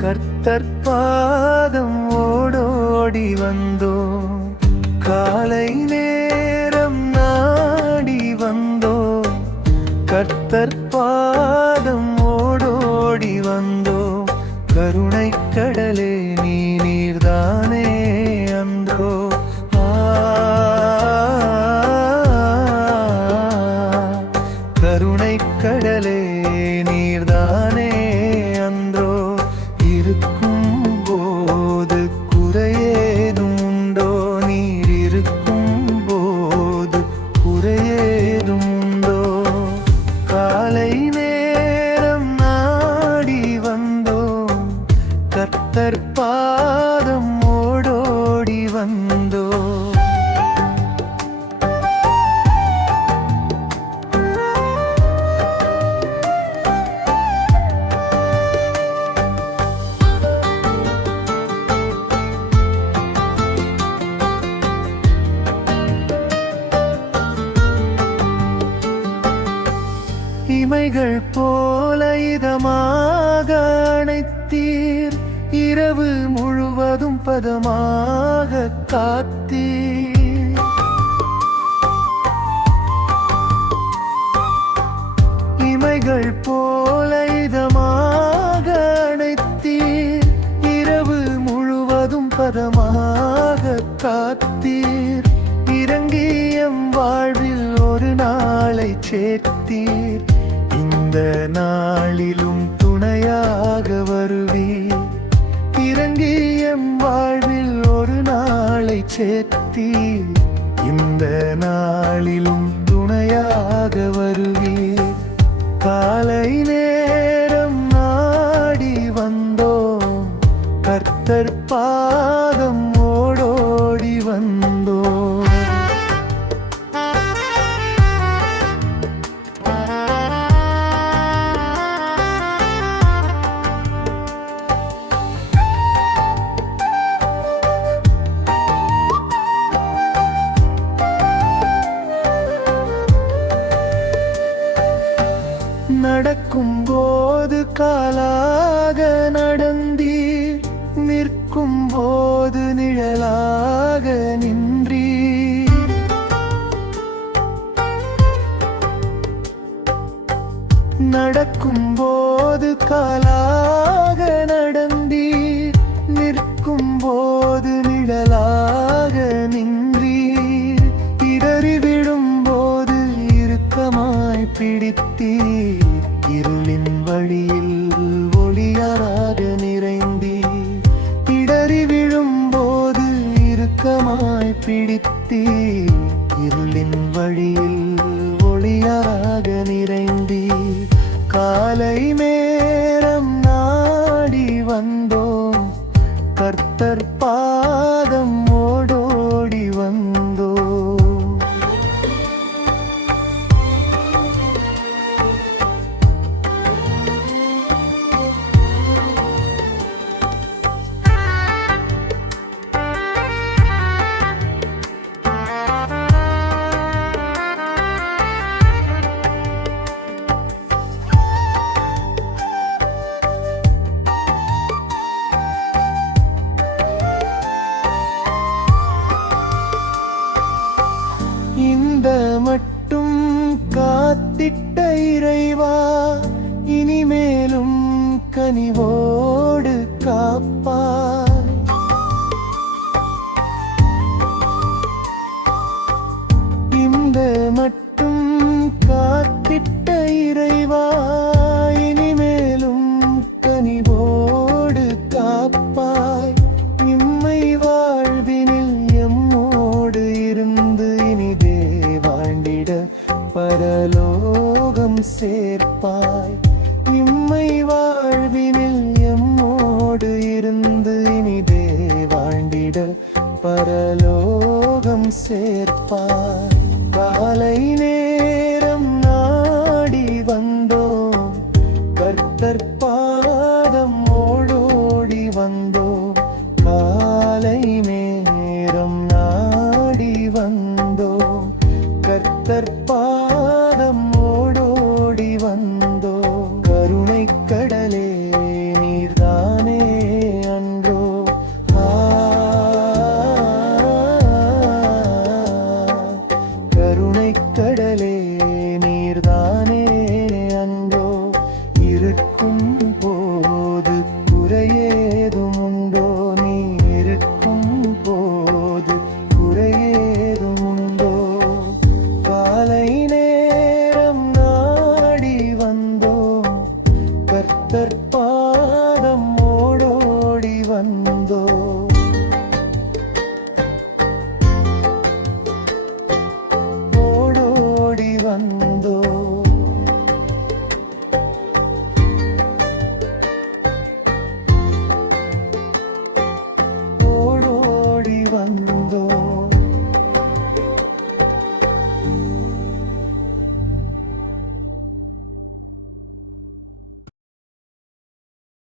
கர்த்தர் பாதம் ஓடோடி வந்தோம், காலை நேரம் நாடி வந்தோம். கர்த்தர் பாதம் ஓடோடி வந்தோம், கருணை கடலே நீ நீர்தானே அன்றோ. கருணை கடலே நீர்தானே அன்றோ. இருக்கும் போது குறையேதும் உண்டோ, நீர் இருக்கும் போது குறையேதும் உண்டோ. காலை நேரம் நாடி வந்தோம், கர்த்தர் பாதம் ஓடோடி வந்தோ. இமைகள் போல இதமாக அணைத்தீர், இரவு முழுவதும் பதமாக காத்தீர். இமைகள் போல இதமாக அணைத்தீர், இரவு முழுவதும் பதமாக காத்தீர். இறங்கியம் வாழ்வில் ஒரு நாளை சேர்த்தீர், இந்த நாளிலும் துணையாக வருவீர். இறங்கியம் வாழ்வில் ஒரு நாளை சேர்த்தீர், இந்த நாளிலும் துணையாக வருவீர். காலை நேரம் நாடி வந்தோம், கர்த்தர் பாதம் ஓடோடி வந்தோம். நடக்கும் போது காலாக நடந்தீர், நிற்கும் போது நிழலாக நின்றீர். நடக்கும் போது காலாக நடந்தீர், நிற்கும் போது நிழலாக நின்றீர். இடறி விடும் போது இறுக்கமாய் பிடித்தீர், இருளின் வழியில் ஒளியாக நிறைந்தீர். இடறி விழும் போது இறுக்கமாய் பிடித்தீர், இருளின் வழியில் ஒளியாக நிறைந்தீர். காலை நேரம் நாடி வந்தோம், கர்த்தர் பாதம் ஓடோடி வந்தோம். இந்த மட்டும் காத்திட்ட இறைவா, இனிமேலும் கனிவோடு காப்பா.